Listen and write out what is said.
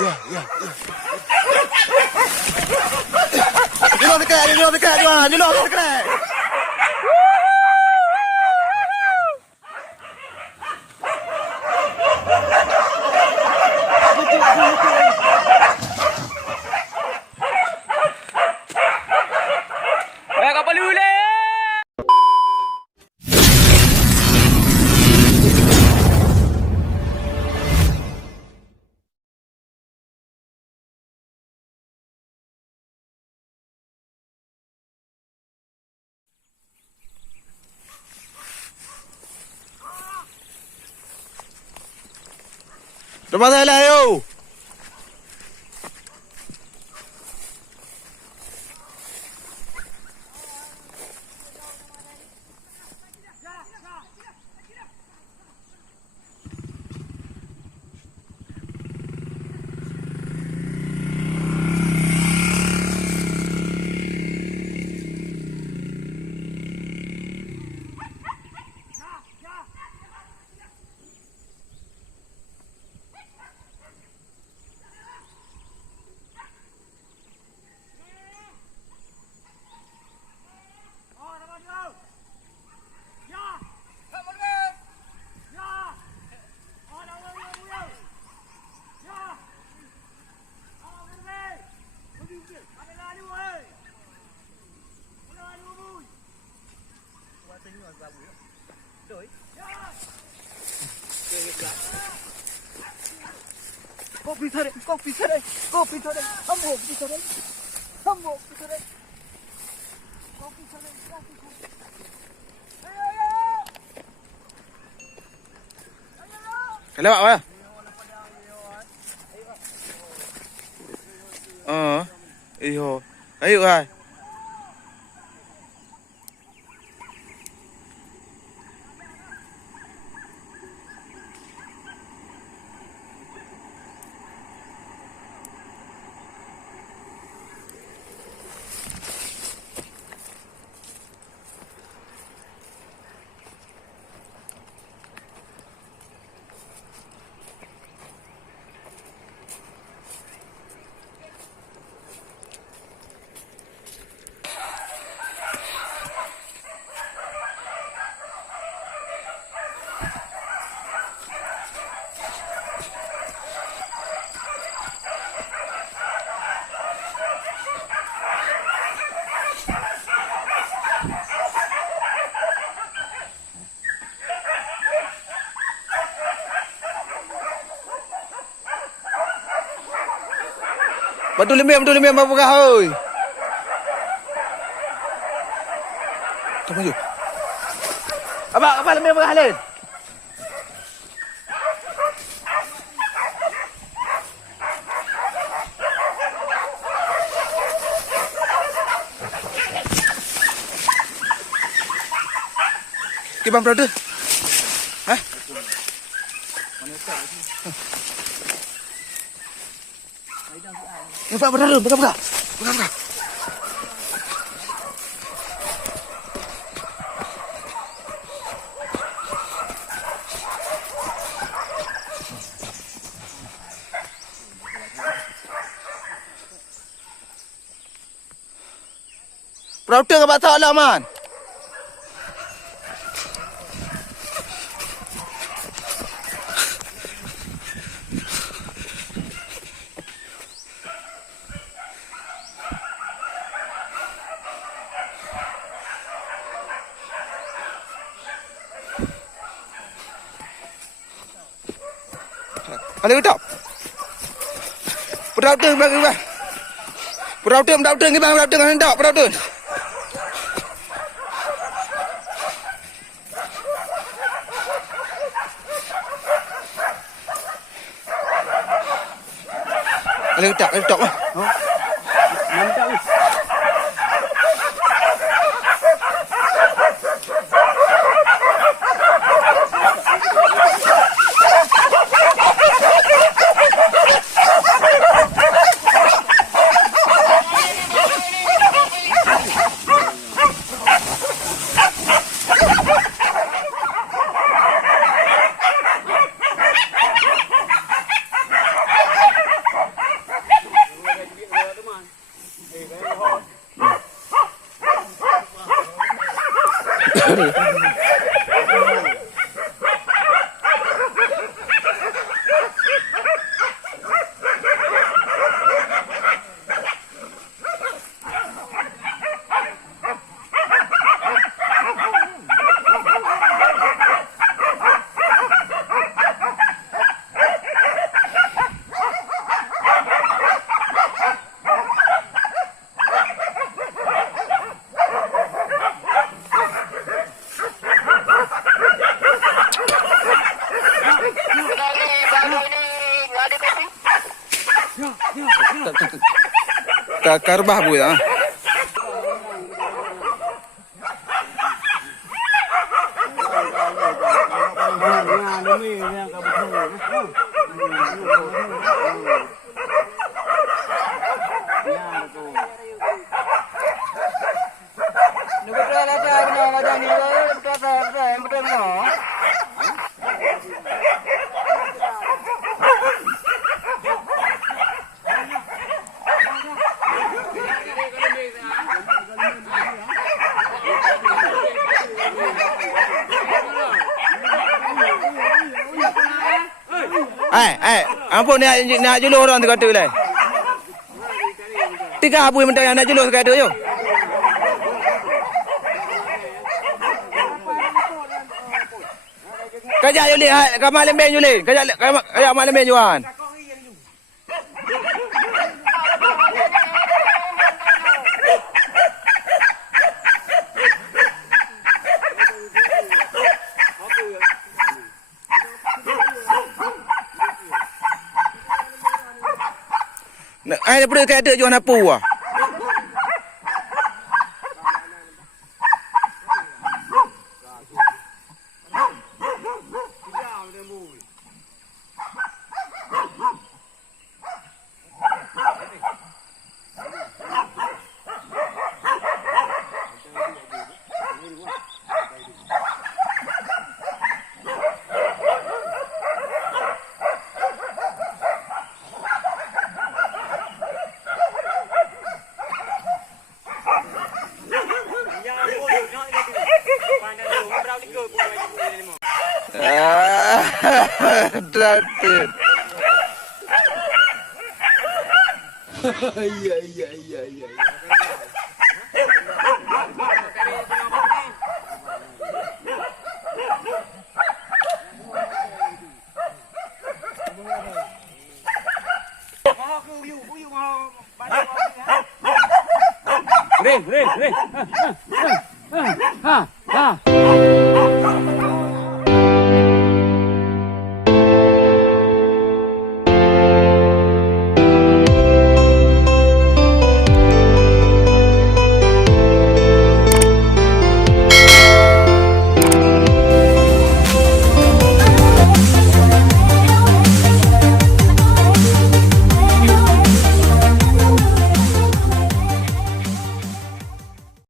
Ya, ya, ya. Di luar dekat, di luar dekat, di luar dekat. Kapal huli! Lepas saya lah, yo. Kopi thôi đấy, kopi thôi đấy, kopi thôi đấy, hâm mộ kopi thôi đấy, hâm mộ kopi thôi đấy, kopi thôi đấy, kopi thôi đấy. Cái lewat apa? Iyo, ayo ai. Betul lemia apa kau? Tunggu je. Apa lemia apa halin? Kibang brother. Hah? Buka brother, buka. Router ke batak lah, man. Ada tak? Router bang. Router ni bang, router hendak, router. Ada tak mah. Mantap. Karbah bu ya. Ampun nak juluh orang tu kata lah. 3 abu mentang yang nak juluh kata yo. Kajak yo lihat kamal lembeng yo le. Kajak malam lembeng juan. Ai daripada kata jual apa ah. Datin. Iya. Ring.